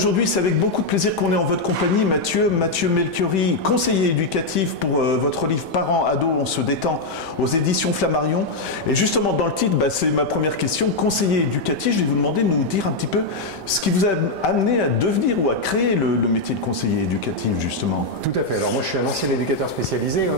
aujourd'hui, c'est avec beaucoup de plaisir qu'on est en votre compagnie. Mathieu Melchiori, conseiller éducatif pour votre livre Parents, ados, on se détend aux éditions Flammarion. Et justement, dans le titre, c'est ma première question. Conseiller éducatif, je vais vous demander de nous dire un petit peu ce qui vous a amené à devenir ou à créer le métier de conseiller éducatif, justement. Tout à fait. Alors moi, je suis un ancien éducateur spécialisé.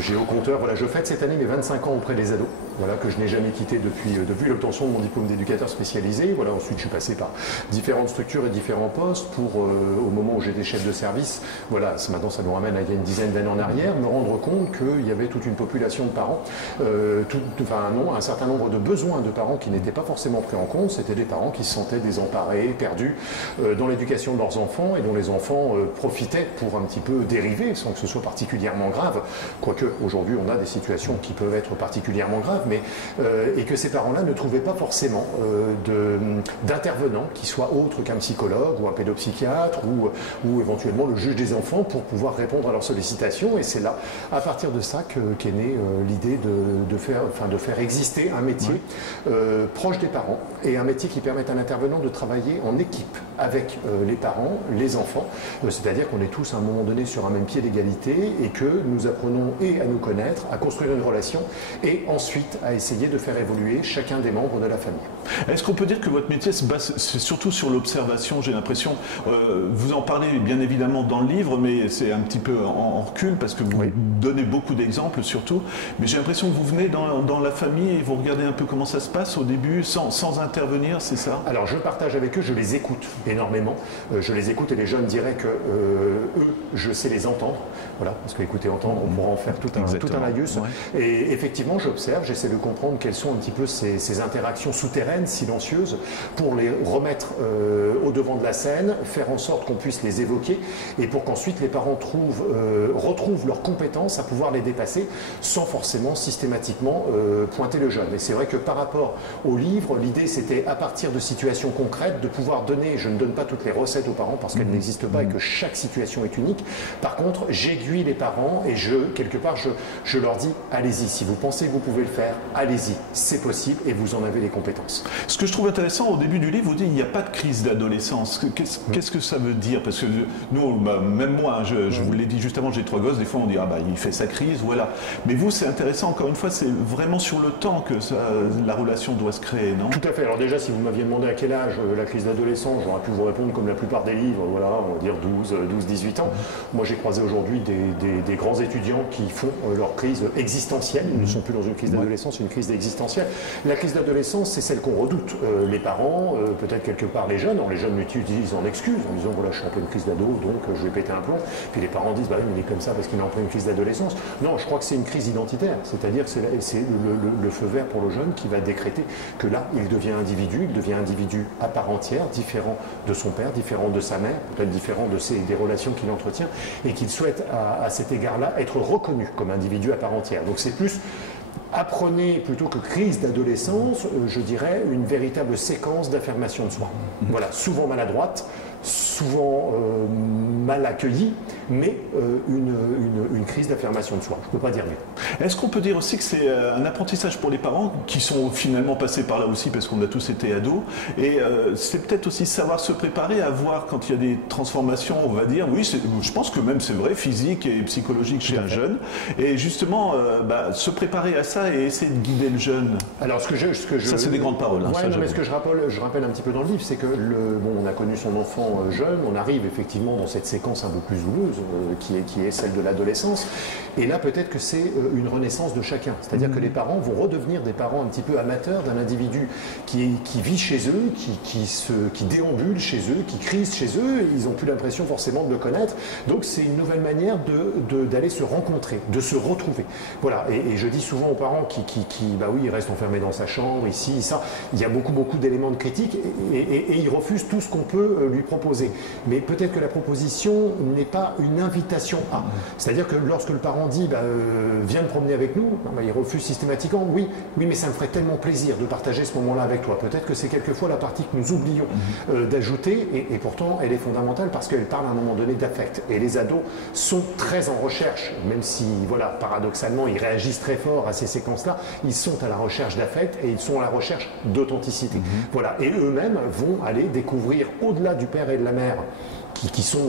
J'ai au compteur, voilà, je fête cette année mes 25 ans auprès des ados, voilà, que je n'ai jamais quitté depuis l'obtention de mon diplôme d'éducateur spécialisé. Voilà, ensuite, je suis passé par différentes structures et différents postes pour, au moment où j'étais chef de service, voilà, maintenant ça nous ramène à il y a une dizaine d'années en arrière, me rendre compte qu'il y avait toute une population de parents, un certain nombre de besoins de parents qui n'étaient pas forcément pris en compte. C'était des parents qui se sentaient désemparés, perdus dans l'éducation de leurs enfants et dont les enfants profitaient pour un petit peu dériver sans que ce soit particulièrement grave. Quoique aujourd'hui on a des situations qui peuvent être particulièrement graves, mais et que ces parents-là ne trouvaient pas forcément d'intervenants qui soient autres qu'un psychologue ou un pédopsychiatre ou éventuellement le juge des enfants pour pouvoir répondre à leurs sollicitations. Et c'est là, à partir de ça, qu'est née l'idée de faire exister un métier proche des parents et un métier qui permette à l'intervenant de travailler en équipe avec les parents, les enfants, c'est-à-dire qu'on est tous à un moment donné sur un même pied d'égalité et que nous apprenons et à nous connaître, à construire une relation et ensuite à essayer de faire évoluer chacun des membres de la famille. Est-ce qu'on peut dire que votre métier se base surtout sur l'observation? J'ai l'impression, vous en parlez bien évidemment dans le livre, mais c'est un petit peu en recul parce que vous donnez beaucoup d'exemples surtout, mais j'ai l'impression que vous venez dans la famille et vous regardez un peu comment ça se passe au début sans intervenir, c'est ça? Alors je partage avec eux, je les écoute énormément, je les écoute et les jeunes diraient que eux, je sais les entendre, voilà, parce que écouter, entendre, on pourra en faire tout un laïus. Ouais. Et effectivement, j'observe, j'essaie de comprendre quelles sont un petit peu ces interactions souterraines, silencieuses, pour les remettre au devant de la scène, faire en sorte qu'on puisse les évoquer et pour qu'ensuite les parents retrouvent leurs compétences à pouvoir les dépasser sans forcément systématiquement pointer le jeune. Et c'est vrai que par rapport au livre, l'idée c'était à partir de situations concrètes de pouvoir donner, je ne donne pas toutes les recettes aux parents parce qu'elles n'existent pas et que chaque situation est unique. Par contre, j'aiguille les parents et quelque part je leur dis allez-y, si vous pensez que vous pouvez le faire, allez-y, c'est possible et vous en avez les compétences. Ce que je trouve intéressant au début du livre, vous dites il n'y a pas de crise d'adolescence. Qu'est-ce que ça veut dire? Parce que nous, même moi, je vous l'ai dit juste avant, j'ai 3 gosses, des fois on dit ah il fait sa crise, voilà. Mais vous, c'est intéressant, encore une fois, c'est vraiment sur le temps que la relation doit se créer, non? Tout à fait. Alors déjà, si vous m'aviez demandé à quel âge la crise d'adolescence, j'aurais pu vous répondre comme la plupart des livres, voilà, on va dire 12-18 ans. Moi, j'ai croisé aujourd'hui des grands étudiants qui font leur crise existentielle. Ils ne sont plus dans une crise d'adolescence, une crise existentielle. La crise d'adolescence, c'est celle qu'on redoute. Les parents, peut-être quelque part les jeunes, les jeunes l'utilisent en excuse, en disant voilà, je suis en pleine crise d'ado, donc je vais péter un plomb. Puis les parents disent bah oui, mais il est comme ça parce qu'il est en pleine crise d'adolescence. Non, je crois que c'est une crise identitaire, c'est-à-dire c'est le feu vert pour le jeune qui va décréter que là, il devient individu à part entière, différent de son père, différent de sa mère, peut-être différent des relations qu'il entretient, et qu'il souhaite à cet égard-là être reconnu comme individu à part entière. Donc c'est plus apprenez plutôt que crise d'adolescence, je dirais une véritable séquence d'affirmation de soi. Voilà, souvent maladroite, souvent mal accueillie, mais une crise d'affirmation de soi. Je ne peux pas dire mieux. Est-ce qu'on peut dire aussi que c'est un apprentissage pour les parents qui sont finalement passés par là aussi parce qu'on a tous été ados et c'est peut-être aussi savoir se préparer à voir quand il y a des transformations, on va dire, oui, je pense que même c'est vrai, physique et psychologique chez un jeune et justement se préparer à ça et essayer de guider le jeune. Alors ça c'est des grandes paroles. Hein, ouais, mais ce que je rappelle un petit peu dans le livre, c'est que on a connu son enfant jeune, on arrive effectivement dans cette séquence un peu plus houleuse qui est celle de l'adolescence. Et là, peut-être que c'est une renaissance de chacun. C'est-à-dire que les parents vont redevenir des parents un petit peu amateurs d'un individu qui vit chez eux, qui déambule chez eux, qui crise chez eux. Et ils n'ont plus l'impression forcément de le connaître. Donc, c'est une nouvelle manière d'aller se rencontrer, de se retrouver. Voilà. Et je dis souvent aux parents ils restent enfermés dans sa chambre, ici, ça. Il y a beaucoup d'éléments de critique et ils refusent tout ce qu'on peut lui proposer. proposer. Mais peut-être que la proposition n'est pas une invitation à. C'est-à-dire que lorsque le parent dit viens te promener avec nous, il refuse systématiquement. Oui, mais ça me ferait tellement plaisir de partager ce moment-là avec toi. Peut-être que c'est quelquefois la partie que nous oublions d'ajouter, et pourtant elle est fondamentale parce qu'elle parle à un moment donné d'affect. Et les ados sont très en recherche, même si, voilà, paradoxalement, ils réagissent très fort à ces séquences-là, ils sont à la recherche d'affect et ils sont à la recherche d'authenticité. Voilà. Et eux-mêmes vont aller découvrir, au-delà du père et de la mère, qui sont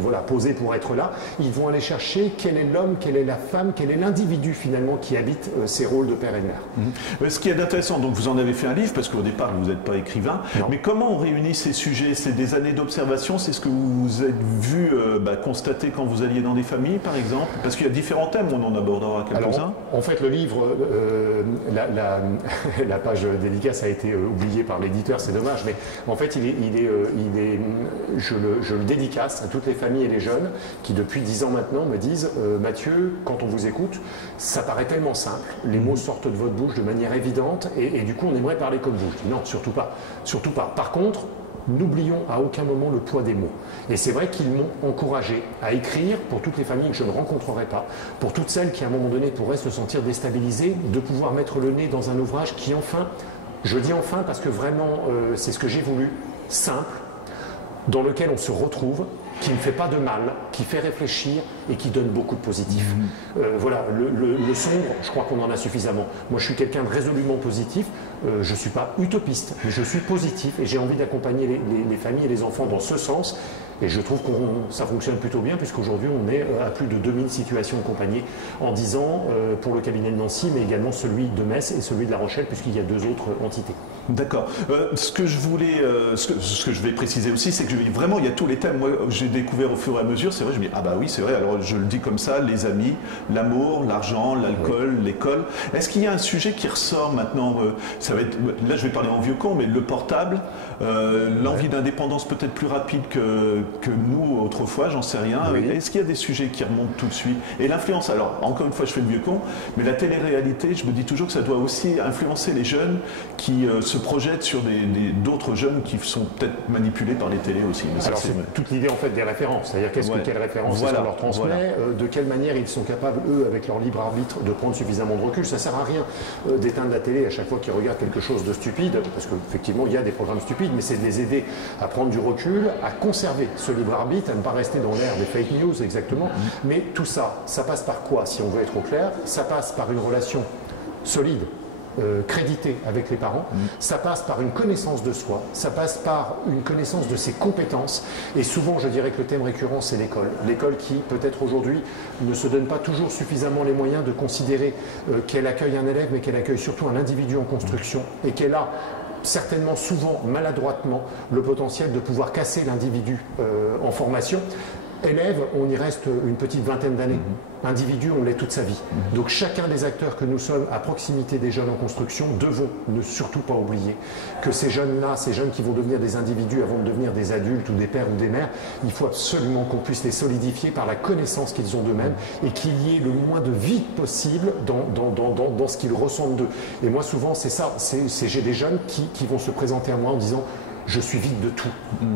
voilà, posés pour être là, ils vont aller chercher quel est l'homme, quelle est la femme, quel est l'individu finalement qui habite ces rôles de père et de mère. Ce qui est intéressant, donc vous en avez fait un livre, parce qu'au départ vous n'êtes pas écrivain, mais comment on réunit ces sujets? C'est des années d'observation, c'est ce que vous avez vu, constater quand vous alliez dans des familles par exemple? Parce qu'il y a différents thèmes, on en abordera quelques-uns. En fait le livre, la page dédicace a été oubliée par l'éditeur, c'est dommage, mais en fait je le dédicace à toutes les familles et les jeunes qui depuis 10 ans maintenant me disent Mathieu, quand on vous écoute, ça paraît tellement simple, les mots sortent de votre bouche de manière évidente et du coup on aimerait parler comme vous. Je dis non, surtout pas, surtout pas. Par contre, n'oublions à aucun moment le poids des mots. Et c'est vrai qu'ils m'ont encouragé à écrire pour toutes les familles que je ne rencontrerai pas, pour toutes celles qui à un moment donné pourraient se sentir déstabilisées, de pouvoir mettre le nez dans un ouvrage qui enfin, je dis enfin parce que vraiment c'est ce que j'ai voulu, simple, dans lequel on se retrouve, qui ne fait pas de mal, qui fait réfléchir et qui donne beaucoup de positif. Voilà, le sombre, je crois qu'on en a suffisamment. Moi, je suis quelqu'un de résolument positif. Je ne suis pas utopiste, mais je suis positif et j'ai envie d'accompagner les familles et les enfants dans ce sens. Et je trouve que ça fonctionne plutôt bien puisqu'aujourd'hui on est à plus de 2000 situations accompagnées en 10 ans pour le cabinet de Nancy, mais également celui de Metz et celui de La Rochelle puisqu'il y a 2 autres entités. D'accord. Ce que je vais préciser aussi, c'est que vraiment il y a tous les thèmes. Moi j'ai découvert au fur et à mesure, c'est vrai, je me dis ah bah oui c'est vrai, alors je le dis comme ça, les amis, l'amour, l'argent, l'alcool, l'école. Est-ce qu'il y a un sujet qui ressort maintenant, ça va être, là je vais parler en vieux con, mais le portable, l'envie d'indépendance peut-être plus rapide que nous autrefois, j'en sais rien. Est-ce qu'il y a des sujets qui remontent tout de suite? Et l'influence, alors encore une fois je fais le vieux con, mais la télé-réalité, je me dis toujours que ça doit aussi influencer les jeunes qui se projettent sur d'autres jeunes qui sont peut-être manipulés par les télés aussi. Alors c'est toute l'idée en fait des références, c'est-à-dire quelle référence est-ce qu'on leur transmet, de quelle manière ils sont capables, eux, avec leur libre arbitre, de prendre suffisamment de recul. Ça sert à rien d'éteindre la télé à chaque fois qu'ils regardent quelque chose de stupide, parce qu'effectivement il y a des programmes stupides, mais c'est de les aider à prendre du recul, à conserver ce libre arbitre, à ne pas rester dans l'ère des fake news exactement. Mais tout ça, ça passe par quoi, si on veut être au clair? Ça passe par une relation solide, crédité avec les parents, ça passe par une connaissance de soi, ça passe par une connaissance de ses compétences, et souvent je dirais que le thème récurrent c'est l'école. L'école qui peut-être aujourd'hui ne se donne pas toujours suffisamment les moyens de considérer qu'elle accueille un élève, mais qu'elle accueille surtout un individu en construction, et qu'elle a certainement souvent maladroitement le potentiel de pouvoir casser l'individu en formation. Élève, on y reste une petite vingtaine d'années. Individu, on l'est toute sa vie. Donc chacun des acteurs que nous sommes à proximité des jeunes en construction devons ne surtout pas oublier que ces jeunes-là, ces jeunes qui vont devenir des individus avant de devenir des adultes ou des pères ou des mères, il faut absolument qu'on puisse les solidifier par la connaissance qu'ils ont d'eux-mêmes et qu'il y ait le moins de vide possible dans ce qu'ils ressentent d'eux. Et moi souvent c'est ça, j'ai des jeunes qui vont se présenter à moi en disant je suis vide de tout.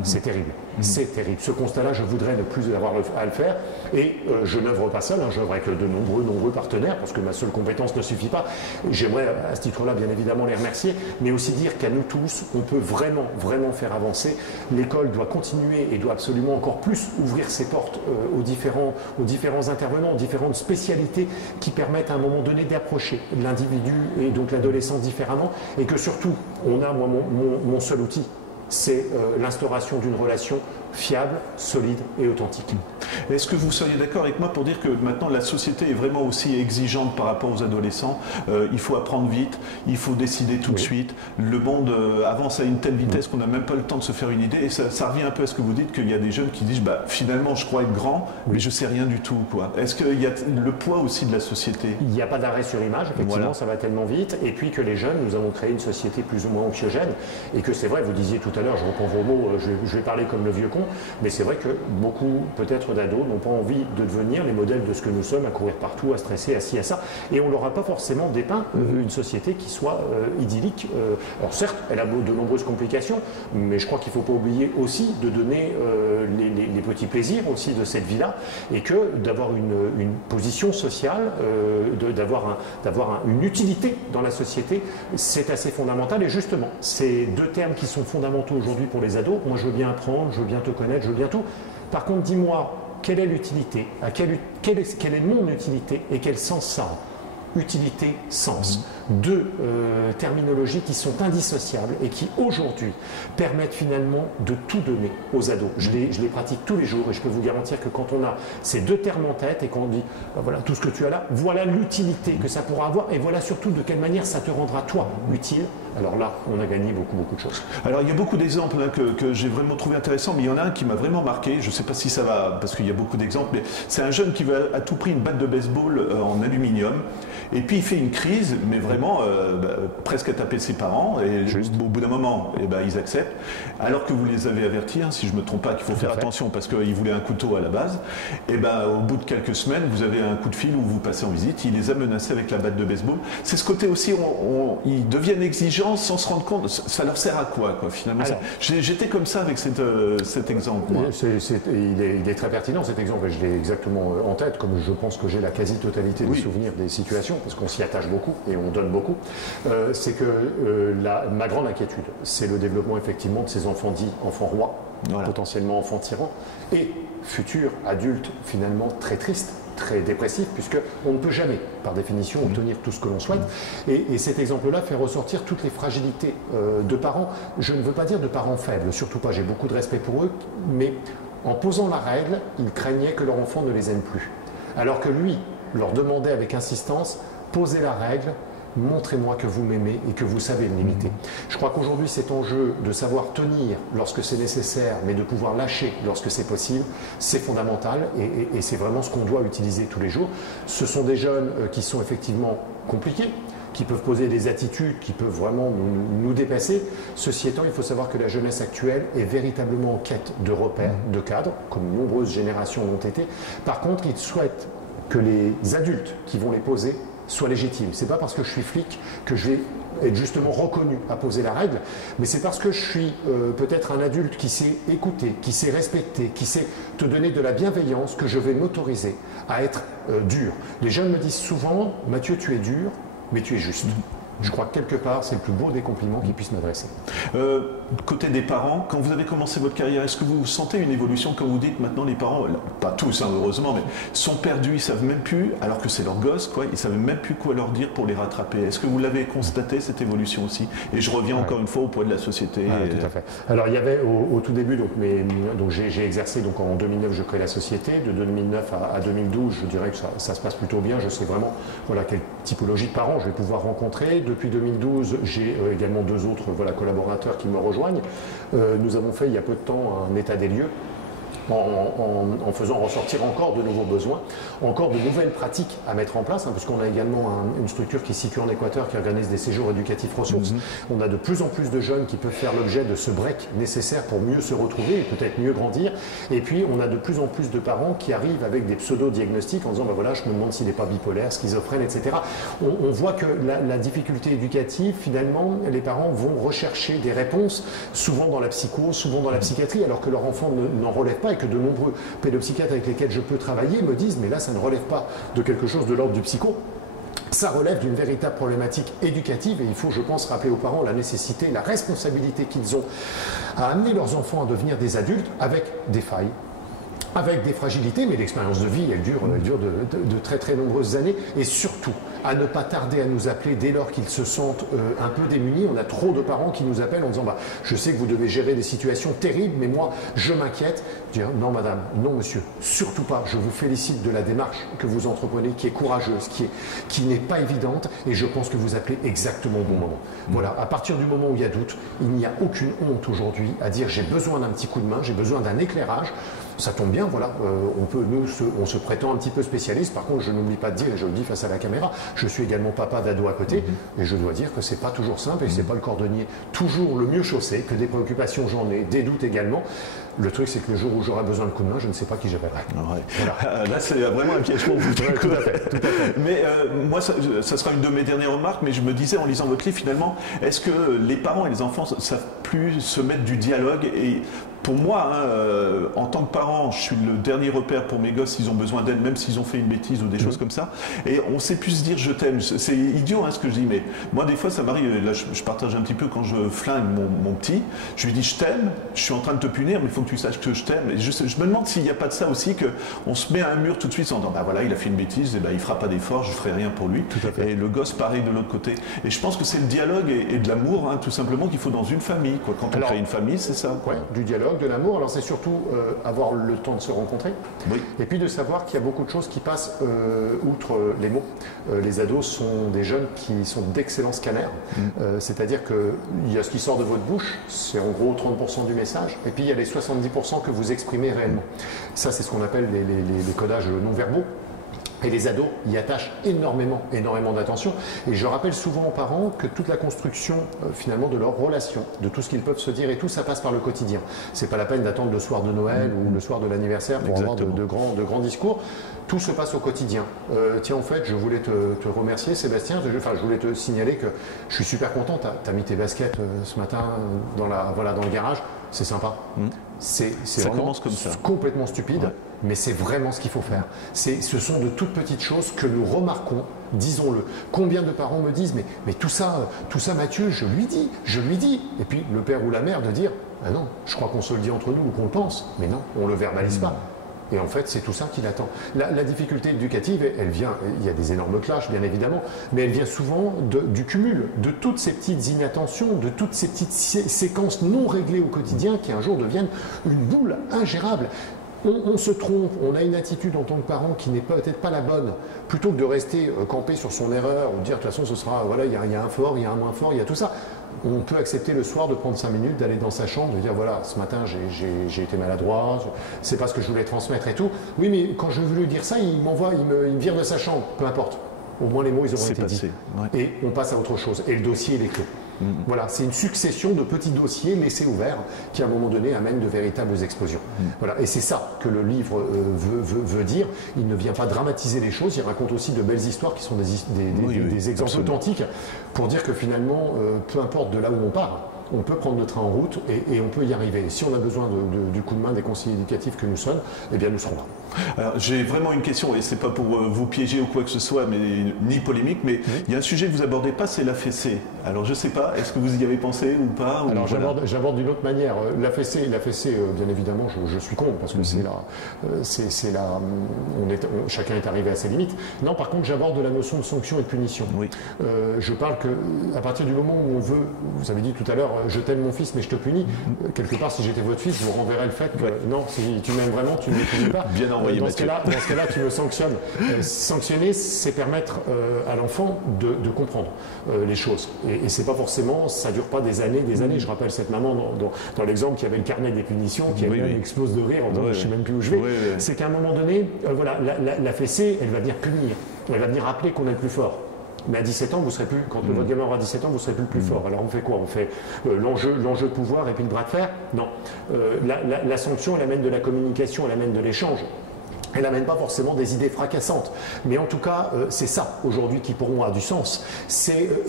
C'est terrible. C'est terrible. Ce constat-là, je voudrais ne plus avoir à le faire. Et je n'œuvre pas seul, j'œuvre avec de nombreux partenaires, parce que ma seule compétence ne suffit pas. J'aimerais, à ce titre-là, bien évidemment, les remercier, mais aussi dire qu'à nous tous, on peut vraiment faire avancer. L'école doit continuer et doit absolument encore plus ouvrir ses portes aux différents intervenants, aux différentes spécialités qui permettent à un moment donné d'approcher l'individu et donc l'adolescent différemment, et que surtout, on a, moi, mon seul outil, c'est l'instauration d'une relation fiable, solide et authentique. Est-ce que vous seriez d'accord avec moi pour dire que maintenant la société est vraiment aussi exigeante par rapport aux adolescents? Il faut apprendre vite, il faut décider tout de suite. Le monde avance à une telle vitesse qu'on n'a même pas le temps de se faire une idée. Et ça revient un peu à ce que vous dites, qu'il y a des jeunes qui disent finalement je crois être grand, mais je sais rien du tout, quoi. Est-ce qu'il y a le poids aussi de la société? Il n'y a pas d'arrêt sur image, effectivement, ça va tellement vite. Et puis que les jeunes, nous avons créé une société plus ou moins anxiogène. Et que c'est vrai, vous disiez tout à l'heure, je reprends vos mots, je vais parler comme le vieux con, mais c'est vrai que beaucoup peut-être d'ados n'ont pas envie de devenir les modèles de ce que nous sommes, à courir partout, à stresser, à ci, à ça. Et on leur a pas forcément dépeint une société qui soit idyllique. Alors certes, elle a de nombreuses complications, mais je crois qu'il ne faut pas oublier aussi de donner les petits plaisirs aussi de cette vie-là, et que d'avoir une position sociale, d'avoir une utilité dans la société, c'est assez fondamental. Et justement, ces deux termes qui sont fondamentaux aujourd'hui pour les ados, moi je veux bien apprendre, je veux bien te connaître, je veux bien tout. Par contre, dis-moi, quelle est l'utilité? Quelle est mon utilité et quel sens ça a? Utilité, sens. Deux terminologies qui sont indissociables et qui aujourd'hui permettent finalement de tout donner aux ados. Je les pratique tous les jours et je peux vous garantir que quand on a ces deux termes en tête et qu'on dit ben voilà tout ce que tu as là, voilà l'utilité que ça pourra avoir et voilà surtout de quelle manière ça te rendra toi utile. Alors là, on a gagné beaucoup de choses. Alors il y a beaucoup d'exemples hein, que j'ai vraiment trouvé intéressants, mais il y en a un qui m'a vraiment marqué. Je ne sais pas si ça va, parce qu'il y a beaucoup d'exemples, mais c'est un jeune qui veut à tout prix une batte de baseball en aluminium. Et puis il fait une crise, mais vraiment presque à taper ses parents. Et au bout d'un moment, ils acceptent. Alors que vous les avez avertis, hein, si je ne me trompe pas, qu'il faut faire attention parce qu'ils voulaient un couteau à la base. Et au bout de quelques semaines, vous avez un coup de fil où vous passez en visite. Il les a menacés avec la batte de baseball. C'est ce côté aussi, ils deviennent exigeants sans se rendre compte. Ça leur sert à quoi finalement? J'étais comme ça avec cet exemple. Moi. Il est très pertinent cet exemple. Je l'ai exactement en tête, comme je pense que j'ai la quasi-totalité des souvenirs des situations. Parce qu'on s'y attache beaucoup et on donne beaucoup, c'est que ma grande inquiétude, c'est le développement effectivement de ces enfants dits enfants rois, potentiellement enfants tyrans, et futurs adultes finalement très tristes, très dépressifs, puisqu'on ne peut jamais, par définition, obtenir tout ce que l'on souhaite. Et cet exemple-là fait ressortir toutes les fragilités de parents. Je ne veux pas dire de parents faibles, surtout pas, j'ai beaucoup de respect pour eux, mais en posant la règle, ils craignaient que leur enfant ne les aime plus. Alors que lui leur demandait avec insistance, posez la règle, montrez-moi que vous m'aimez et que vous savez me limiter. Je crois qu'aujourd'hui cet enjeu de savoir tenir lorsque c'est nécessaire, mais de pouvoir lâcher lorsque c'est possible, c'est fondamental et c'est vraiment ce qu'on doit utiliser tous les jours. Ce sont des jeunes qui sont effectivement compliqués, qui peuvent poser des attitudes qui peuvent vraiment nous dépasser. Ceci étant, il faut savoir que la jeunesse actuelle est véritablement en quête de repères, de cadres, comme nombreuses générations l'ont été. Par contre, ils souhaitent que les adultes qui vont les poser soient légitimes. C'est pas parce que je suis flic que je vais être justement reconnu à poser la règle, mais c'est parce que je suis peut-être un adulte qui sait écouter, qui sait respecter, qui sait te donner de la bienveillance que je vais m'autoriser à être dur. Les jeunes me disent souvent, Mathieu, tu es dur, mais tu es juste. Je crois que quelque part, c'est le plus beau des compliments qu'ils puissent m'adresser. Côté des parents, quand vous avez commencé votre carrière, est-ce que vous sentez une évolution? Comme vous dites, maintenant les parents, pas tous hein, heureusement, mais sont perdus, ils ne savent même plus, alors que c'est leur gosse, ils ne savent même plus quoi leur dire pour les rattraper. Est-ce que vous l'avez constaté, cette évolution aussi? Et je reviens encore une fois au poids de la société. Tout à fait. Alors il y avait au tout début, donc j'ai exercé donc, en 2009, je crée la société. De 2009 à 2012, je dirais que ça se passe plutôt bien. Je sais vraiment quelle typologie de parents je vais pouvoir rencontrer. Depuis 2012, j'ai également deux autres collaborateurs qui me rejoignent. Nous avons fait il y a peu de temps un état des lieux en faisant ressortir encore de nouveaux besoins, encore de nouvelles pratiques à mettre en place, puisqu'on a également une structure qui se situe en Équateur, qui organise des séjours éducatifs ressources. On a de plus en plus de jeunes qui peuvent faire l'objet de ce break nécessaire pour mieux se retrouver et peut-être mieux grandir. Et puis, on a de plus en plus de parents qui arrivent avec des pseudo-diagnostics en disant, je me demande s'il n'est pas bipolaire, schizophrène, etc. On voit que la difficulté éducative, finalement, les parents vont rechercher des réponses, souvent dans la psycho, souvent dans la psychiatrie, alors que leur enfant n'en relève pas, et que de nombreux pédopsychiatres avec lesquels je peux travailler me disent mais là ça ne relève pas de quelque chose de l'ordre du psycho, ça relève d'une véritable problématique éducative et il faut je pense rappeler aux parents la nécessité, la responsabilité qu'ils ont à amener leurs enfants à devenir des adultes avec des failles, avec des fragilités, mais l'expérience de vie, elle dure de très très nombreuses années, et surtout à ne pas tarder à nous appeler dès lors qu'ils se sentent un peu démunis. On a trop de parents qui nous appellent en disant je sais que vous devez gérer des situations terribles, mais moi je m'inquiète. Dire non madame, non monsieur, surtout pas. Je vous félicite de la démarche que vous entreprenez, qui est courageuse, qui n'est pas évidente, et je pense que vous appelez exactement au bon moment. Voilà, à partir du moment où il y a doute, il n'y a aucune honte aujourd'hui à dire j'ai besoin d'un petit coup de main, j'ai besoin d'un éclairage. Ça tombe bien, on se prétend un petit peu spécialiste. Par contre, je n'oublie pas de dire, et je le dis face à la caméra, je suis également papa d'ado à côté, et je dois dire que c'est pas toujours simple, et c'est pas le cordonnier toujours le mieux chaussé, que des préoccupations j'en ai, des doutes également. Le truc, c'est que le jour où j'aurai besoin de coup de main, je ne sais pas qui j'appellerai. Ouais. Voilà. Là, c'est vraiment un piège pour vous. Ouais, tout à fait, tout à fait. Mais moi, ça sera une de mes dernières remarques, mais je me disais en lisant votre livre, finalement, est-ce que les parents et les enfants ne savent plus se mettre du dialogue? Et pour moi, en tant que parent, je suis le dernier repère pour mes gosses s'ils ont besoin d'aide, même s'ils ont fait une bêtise ou des choses comme ça. Et on sait plus se dire je t'aime. C'est idiot ce que je dis, mais moi des fois ça m'arrive, là je partage un petit peu quand je flingue mon petit, je lui dis je t'aime, je suis en train de te punir, mais il faut que tu saches que je t'aime. Et je me demande s'il n'y a pas de ça aussi, qu'on se met à un mur tout de suite en disant bah voilà, il a fait une bêtise, et bah, il fera pas d'effort, je ferai rien pour lui. Tout à fait. Et le gosse pareil de l'autre côté. Et je pense que c'est le dialogue et de l'amour, tout simplement, qu'il faut dans une famille. Quoi. Quand on crée une famille, c'est ça. Ouais, du dialogue, de l'amour. Alors c'est surtout avoir le temps de se rencontrer. Oui. Et puis de savoir qu'il y a beaucoup de choses qui passent outre les mots. Les ados sont des jeunes qui sont d'excellents scanners. C'est-à-dire qu'il y a ce qui sort de votre bouche, c'est en gros 30% du message, et puis il y a les 70% que vous exprimez réellement. Ça, c'est ce qu'on appelle les codages non-verbaux. Et les ados y attachent énormément d'attention. Et je rappelle souvent aux parents que toute la construction finalement de leur relation, de tout ce qu'ils peuvent se dire et tout, ça passe par le quotidien. C'est pas la peine d'attendre le soir de Noël ou le soir de l'anniversaire pour avoir de grands discours. Tout se passe au quotidien. Tiens, en fait, je voulais te remercier, Sébastien. Je voulais te signaler que je suis super content. Tu as mis tes baskets ce matin dans le garage. C'est sympa. C'est vraiment comme ça. Complètement stupide. Ouais. Mais c'est vraiment ce qu'il faut faire. Ce sont de toutes petites choses que nous remarquons, disons-le. Combien de parents me disent mais tout ça Mathieu, je lui dis. Et puis le père ou la mère de dire ah non, je crois qu'on se le dit entre nous ou qu'on le pense. Mais non, on ne le verbalise pas. Et en fait, c'est tout ça qui l'attend. La difficulté éducative, elle vient, il y a des énormes clashs, bien évidemment, mais elle vient souvent du cumul, de toutes ces petites inattentions, de toutes ces petites séquences non réglées au quotidien qui un jour deviennent une boule ingérable. On se trompe, on a une attitude en tant que parent qui n'est peut-être pas la bonne. Plutôt que de rester campé sur son erreur ou de dire de toute façon ce sera, voilà, il y a un fort, il y a un moins fort, il y a tout ça. On peut accepter le soir de prendre 5 minutes, d'aller dans sa chambre, de dire voilà, ce matin j'ai été maladroit, c'est pas ce que je voulais transmettre et tout. Oui, mais quand je veux lui dire ça, il me vire de sa chambre, peu importe. Au moins les mots, ils auront été dits. Ouais. Et on passe à autre chose. Et le dossier, il est clos. Voilà, c'est une succession de petits dossiers laissés ouverts qui, à un moment donné, amènent de véritables explosions. Voilà, et c'est ça que le livre veut dire. Il ne vient pas dramatiser les choses, il raconte aussi de belles histoires qui sont des exemples authentiques pour dire que finalement, peu importe de là où on part, on peut prendre le train en route et on peut y arriver. Et si on a besoin du coup de main des conseillers éducatifs que nous sommes, eh bien nous serons là. Alors j'ai vraiment une question, et c'est pas pour vous piéger ou quoi que ce soit, mais ni polémique, mais il y a un sujet que vous abordez pas, c'est la fessée. Alors je sais pas, est-ce que vous y avez pensé ou pas? Alors j'aborde d'une autre manière. La fessée, bien évidemment, je suis con parce que chacun est arrivé à ses limites. Non, par contre, j'aborde la notion de sanction et de punition. Oui. Je parle qu'à partir du moment où on veut, vous avez dit tout à l'heure, je t'aime mon fils, mais je te punis. Quelque part, si j'étais votre fils, je vous renverrais le fait que non, si tu m'aimes vraiment, tu ne me punis pas. Bien envoyé, dans ce cas-là, tu me sanctionnes. Sanctionner, c'est permettre à l'enfant de comprendre les choses. Et c'est pas forcément, ça dure pas des années. Je rappelle cette maman dans l'exemple qui avait le carnet des punitions, qui explose de rire en disant je sais même plus où je vais. C'est qu'à un moment donné, voilà, la fessée, elle va venir punir. Elle va venir rappeler qu'on est le plus fort. Mais à 17 ans, vous serez plus, quand votre gamin aura 17 ans, vous serez plus le plus fort. Alors on fait quoi? On fait l'enjeu de pouvoir et puis le bras de fer? Non. La sanction, elle amène de la communication, elle amène de l'échange. Elle n'amène pas forcément des idées fracassantes. Mais en tout cas, c'est ça, aujourd'hui, qui pour moi a du sens.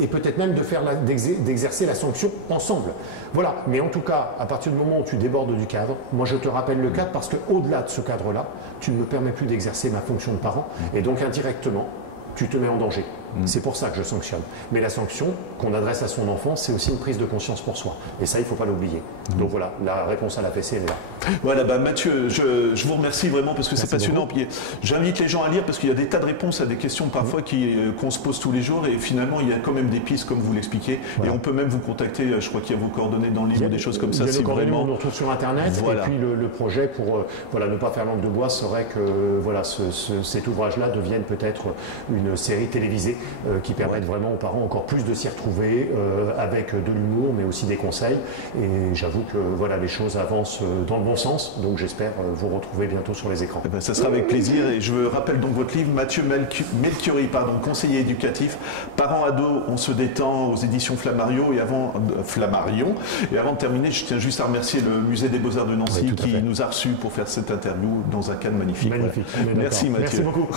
Et peut-être même d'exercer la sanction ensemble. Voilà. Mais en tout cas, à partir du moment où tu débordes du cadre, moi je te rappelle le cadre parce qu'au-delà de ce cadre-là, tu ne me permets plus d'exercer ma fonction de parent. Et donc indirectement, tu te mets en danger. C'est pour ça que je sanctionne. Mais la sanction qu'on adresse à son enfant, c'est aussi une prise de conscience pour soi. Et ça, il ne faut pas l'oublier. Donc voilà, la réponse à la fessée, elle est là. Voilà, Mathieu, je vous remercie vraiment parce que c'est passionnant. J'invite les gens à lire parce qu'il y a des tas de réponses à des questions parfois qu'on se pose tous les jours et finalement, il y a quand même des pistes comme vous l'expliquez. Voilà. Et on peut même vous contacter, je crois qu'il y a vos coordonnées dans le livre, des choses comme ça. Si vraiment... On nous retrouve sur Internet. Voilà. Et puis le projet pour ne pas faire langue de bois serait que cet ouvrage-là devienne peut-être une une série télévisée qui permette vraiment aux parents encore plus de s'y retrouver avec de l'humour, mais aussi des conseils. Et j'avoue que voilà, les choses avancent dans le bon sens, donc j'espère vous retrouver bientôt sur les écrans. Eh ben, ça sera avec plaisir. Et je rappelle donc votre livre, Mathieu Melchiori, conseiller éducatif, parents ados, on se détend, aux éditions Flammarion. Et avant de terminer, je tiens juste à remercier le Musée des Beaux-Arts de Nancy qui nous a reçus pour faire cette interview dans un cadre magnifique. Magnifique. Voilà. Merci Mathieu. Merci beaucoup.